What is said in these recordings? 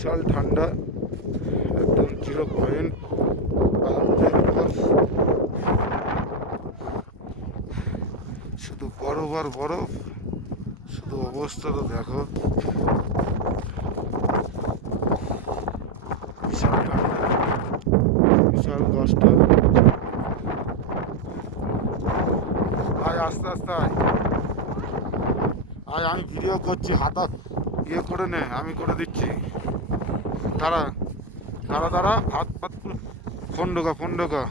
বিশাল ঠান্ডা, একদম 0 পয়েন্ট। শুধু বরফ আর বরফ, শুধু অবস্থা তো দেখো, বিশাল ঠান্ডা, বিশাল কষ্ট। আয় আস্তে আস্তে আয়, আয় আমি ভিডিও করছি, হাতা ইয়ে করে নে, আমি করে দিচ্ছি। দাঁড়া দাঁড়া দাঁড়া, হাত পাত ফোন ঢোকা, ফোন ঢোকা,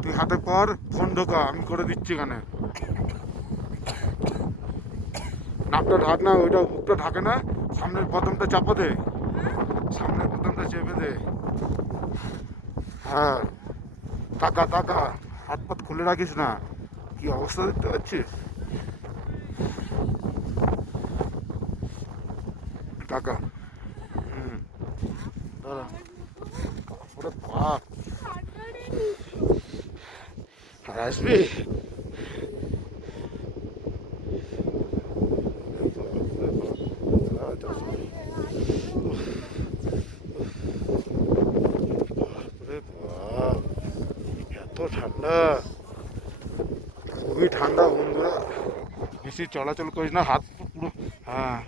তুই হাতে পর, ফোন ঢোকা, আমি করে দিচ্ছি এখানে। নাকটা ঢাক না, ওইটা মুখটা ঢাকে না, সামনের বোতামটা চাপা দে, সামনের বোতামটা চেপে দে। হ্যাঁ, টাকা টাকা, হাত পাত খুলে রাখিস না, কি অবস্থা দেখতে পাচ্ছিস। টাকা, দাঁড়া, ওরে বাপ, আর আসবি। ওরে বাপ, এত ঠান্ডা, খুবই ঠান্ডা বন্ধুরা, বেশি চলাচল করিস না, হাত পুরো। হ্যাঁ,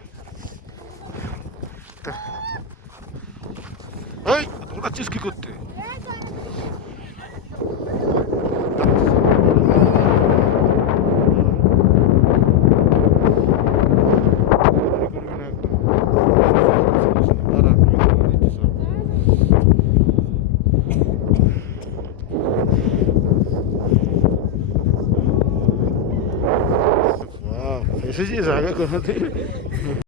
এই দৌড়াচ্ছিস কি করতে। এসেছিস আগে কোনোদিন?